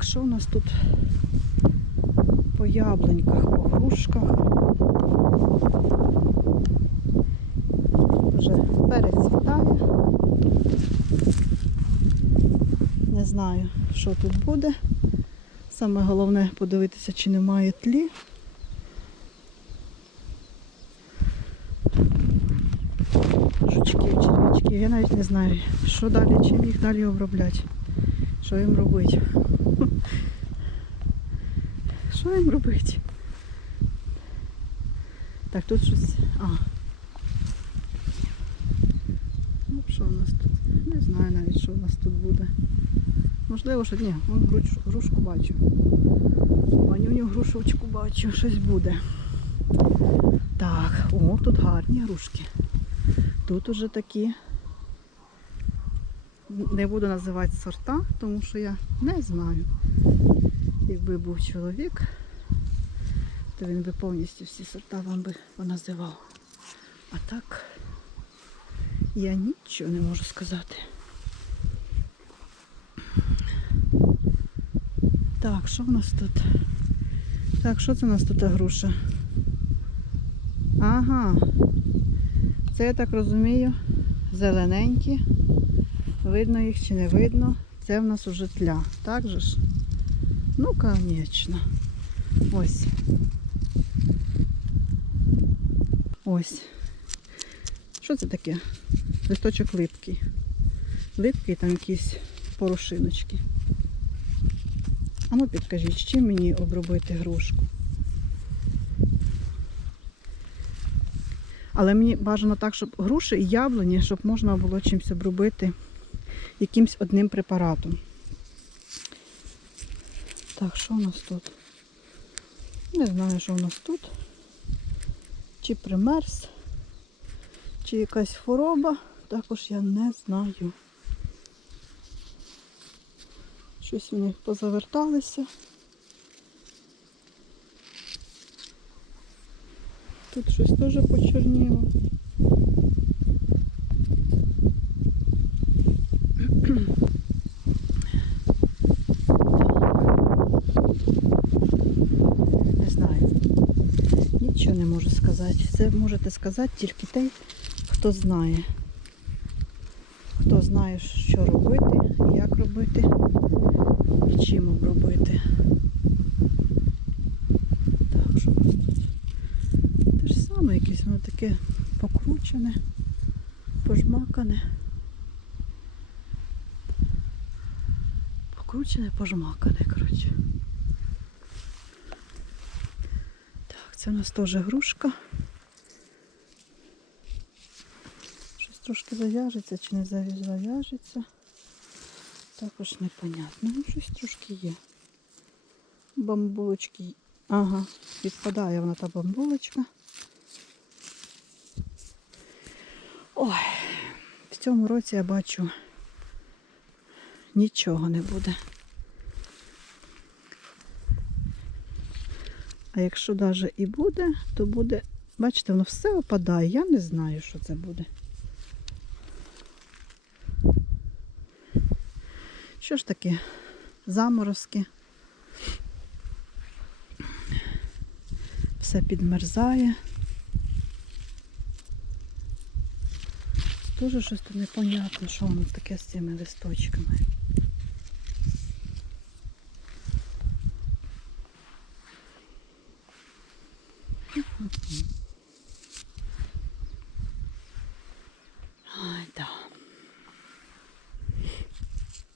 Так, що у нас тут по яблуньках, по грушках? Вже перецвітає. Не знаю, що тут буде. Саме головне подивитися, чи немає тлі. Жучки, червячки. Я навіть не знаю, що далі, чим їх далі обробляти. Що їм робити? Що їм робити? Так, тут щось. А. Ну, що у нас тут? Не знаю навіть, що у нас тут буде. Можливо, що ні, вон груш, грушку бачу. Манюню грушочку бачу, щось буде. Так, о, тут гарні грушки. Тут уже такі. Не буду називати сорта, тому що я не знаю. Якби був чоловік, то він би повністю всі сорта вам би поназивав. А так я нічого не можу сказати. Так, що в нас тут? Так, що це у нас тут груша? Ага. Це я так розумію, зелененькі. Видно їх чи не видно. Це в нас уже тля. Так же ж? Ну, звісно. Ось. Ось. Що це таке? Листочок липкий. Липкий там якісь порошиночки. А ну підкажіть, чим мені обробити грушку? Але мені бажано так, щоб груші і яблуні, щоб можна було чимось обробити якимсь одним препаратом. Так, що у нас тут? Не знаю, що у нас тут. Чи примерз, чи якась хвороба, також я не знаю. Щось вони позаверталися. Тут щось теж почорніло. Не знаю. Нічого не можу. Це можете сказати тільки той, хто знає. Хто знає, що робити, як робити і чим обробити. Так, що? Те ж саме якесь, воно таке покручене, пожмакане. Покручене, пожмакане, коротше. Так, це у нас теж грушка. Щось трошки зав'яжеться чи не зав'яжеться. Також непонятно. Ну, щось трошки є. Бамбулочки. Ага, відпадає вона та бамбулочка. Ой, в цьому році я бачу нічого не буде. А якщо навіть і буде, то буде, бачите, воно все опадає. Я не знаю, що це буде. Що ж таке? Заморозки. Все підмерзає. Дуже щось непонятно, що воно таке з цими листочками. Ай, да.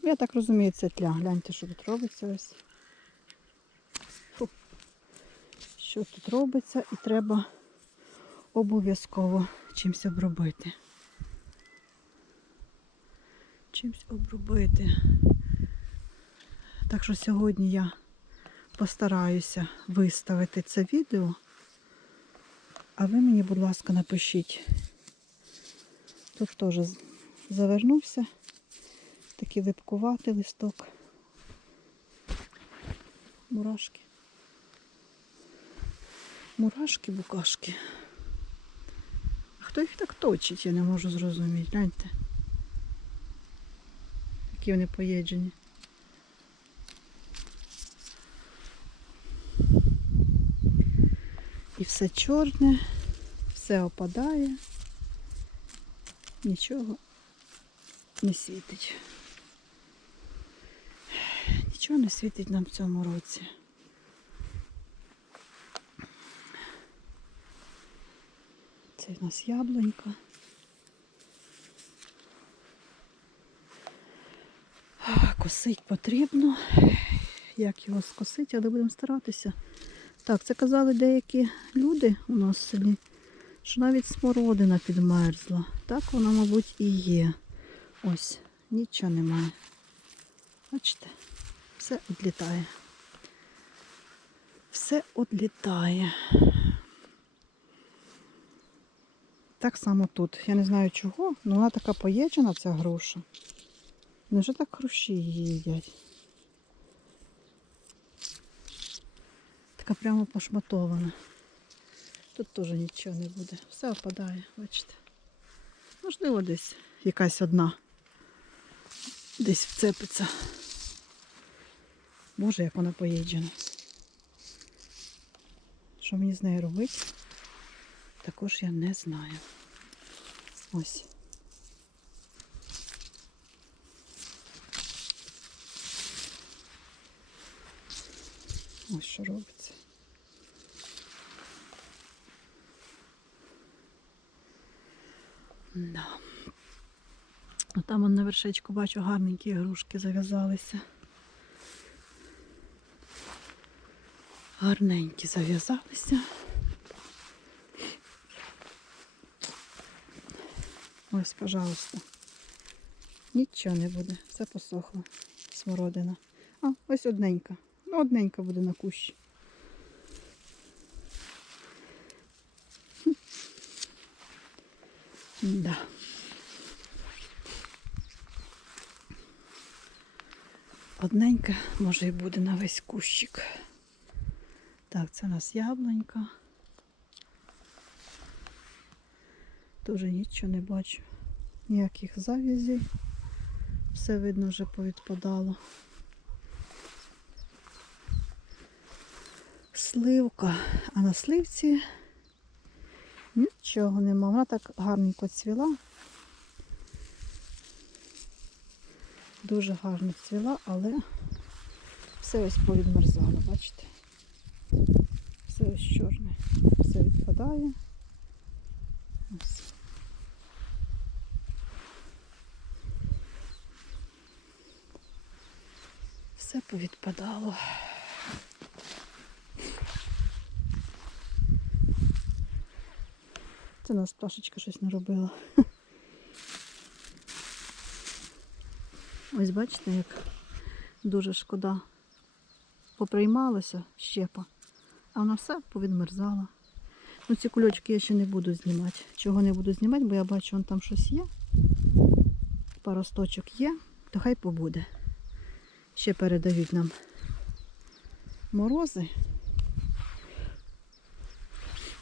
Я так розумію, це тля. Гляньте, що тут робиться ось. Фу. Що тут робиться і треба обов'язково чимось обробити. Чимось обробити. Так що сьогодні я постараюся виставити це відео. А ви мені, будь ласка, напишіть. Тут теж завернувся. Такий липкуватий листок. Мурашки. Мурашки, букашки. Хто їх так точить, я не можу зрозуміти. Гляньте. Які вони поїджені. Все чорне, все опадає, нічого не світить. Нічого не світить нам в цьому році. Це в нас яблунька. Косить потрібно. Як його скосити, але будемо старатися. Так, це казали деякі люди у нас в селі, що навіть смородина підмерзла. Так воно, мабуть, і є. Ось, нічого немає. Бачите, все відлітає. Все відлітає. Так само тут. Я не знаю чого, але вона така поєджена, ця груша. Невже так хрущі її їдять? Така прямо пошматована. Тут теж нічого не буде. Все опадає, бачите. Можливо, десь якась одна. Десь вцепиться. Боже, як вона поїджена. Що мені з нею робити? Також я не знаю. Ось. Ось що робиться. Да. А на вершечку бачу гарненькі ігрушки зав'язалися. Гарненькі зав'язалися. Ось, пожалуйста. Нічого не буде, все посохло. Смородина. А, ось одненька. Ну, одненька буде на кущі. Да. Одненька, може і буде на весь кущик. Так, це у нас яблунька. Тоже нічого не бачу. Ніяких завязей. Все видно вже повідпадало. Сливка. А на сливці нічого нема. Вона так гарненько цвіла. Дуже гарно цвіла, але все ось повідмерзало, бачите? Все ось чорне. Все відпадає. Ось. Все повідпадало. Це нас пташечка щось наробила. Ось бачите, як дуже шкода поприймалося щепа, а вона все повідмерзала. Ну, ці кульочки я ще не буду знімати. Чого не буду знімати, бо я бачу, вон там щось є. Паросточок є, то хай побуде. Ще передають нам морози.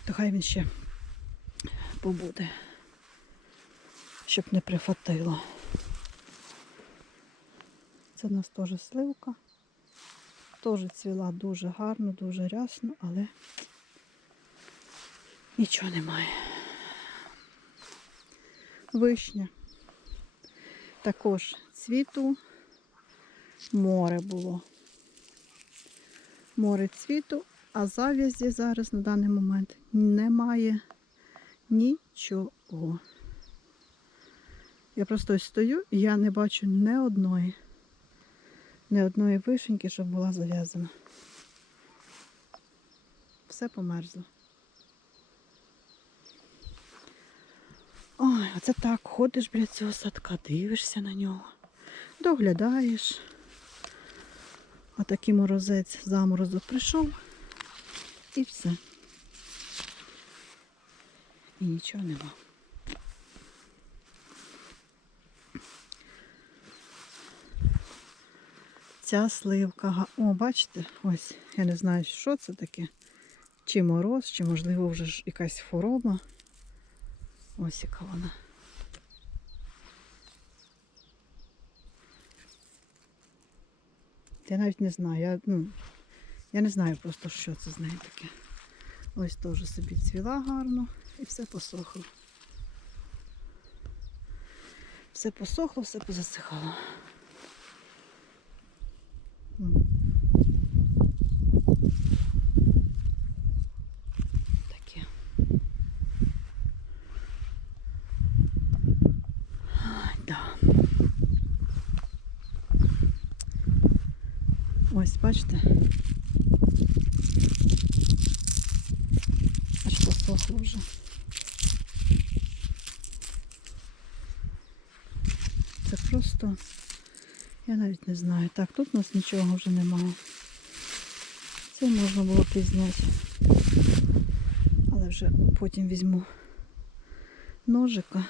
То хай він ще побуде, щоб не прихватило. Це в нас теж сливка. Теж цвіла дуже гарно, дуже рясно, але нічого немає. Вишня. Також цвіту, море було. Море цвіту, а зав'язі зараз на даний момент немає нічого. Я просто ось стою і я не бачу ні одної, ні одної вишеньки, щоб була зав'язана. Все померзло. Ой, оце так ходиш біля цього садка, дивишся на нього, доглядаєш. А такий морозець заморозок прийшов і все. І нічого нема. Ця сливка. О, бачите, ось, я не знаю, що це таке. Чи мороз, чи, можливо, вже ж якась хвороба. Ось яка вона. Я навіть не знаю. Я, ну, я не знаю просто, що це з нею таке. Ось теж собі цвіла гарно і все посохло. Все посохло, все позасихало. Таке. Ай, да. Ось, бачите? Аж посохло вже. Просто, я навіть не знаю. Так, тут у нас нічого вже немає. Це можна було пізняти. Але вже потім візьму ножика.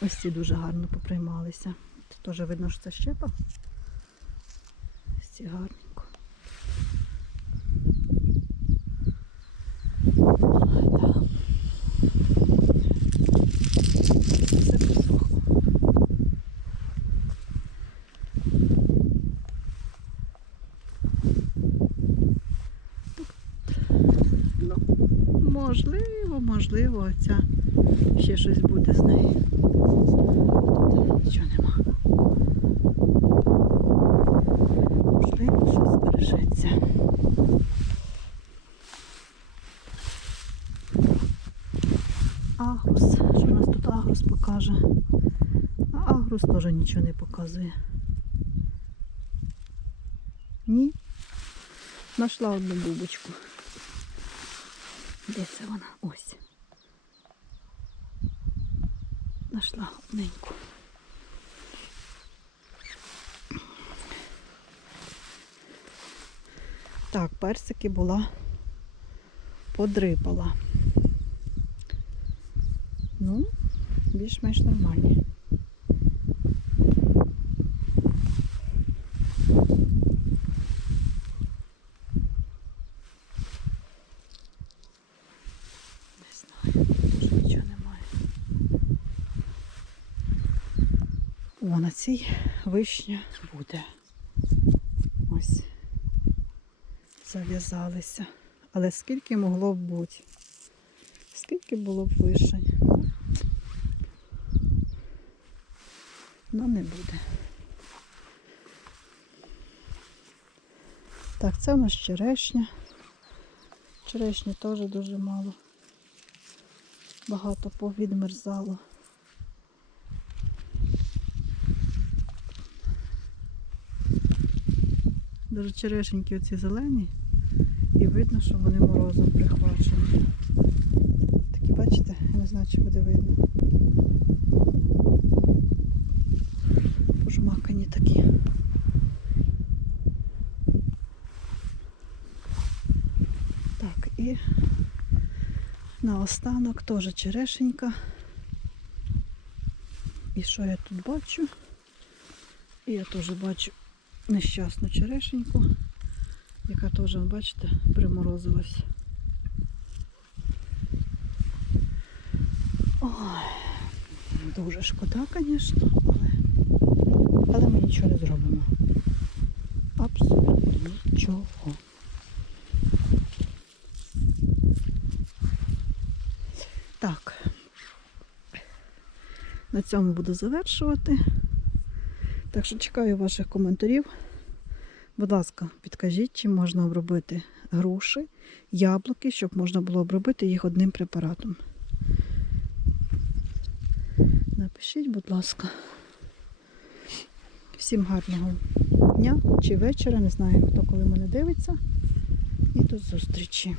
Ось ці дуже гарно поприймалися. Тут теж видно, що це щепа. Ось ці гарненько. Ай, да. Все посохло. Ну, можливо, ця ще щось буде з нею. Тут нічого нема. Можливо, щось збережеться. Агрус. Що у нас тут агрус покаже? Агрус теж нічого не показує. Ні. Нашла одну бубочку. Де це вона? Ось. Нашла одненьку. Так, персики була подрипала. Ну, більш-менш нормальні. Не знаю, тут нічого немає. О, на цій вишня буде. Ось. Зав'язалися. Але скільки могло б бути? Скільки було б вишень? Ну, не буде. Так, це у нас черешня. Черешні теж дуже мало. Багато повідмерзало. Дуже черешенькі оці зелені. І видно, що вони морозом прихвачені. Такі, бачите, я не знаю, чи буде видно. Пожмакані такі. Так, і наостанок теж черешенька. І що я тут бачу? І я теж бачу нещасну черешеньку, яка теж, бачите, приморозилась. Ой, дуже шкода, звісно, але, але ми нічого не зробимо. Абсолютно нічого. Так. На цьому буду завершувати. Так що чекаю ваших коментарів. Будь ласка, підкажіть, чи можна обробити груші, яблуки, щоб можна було обробити їх одним препаратом. Напишіть, будь ласка. Всім гарного дня чи вечора. Не знаю, хто коли мене дивиться. І до зустрічі.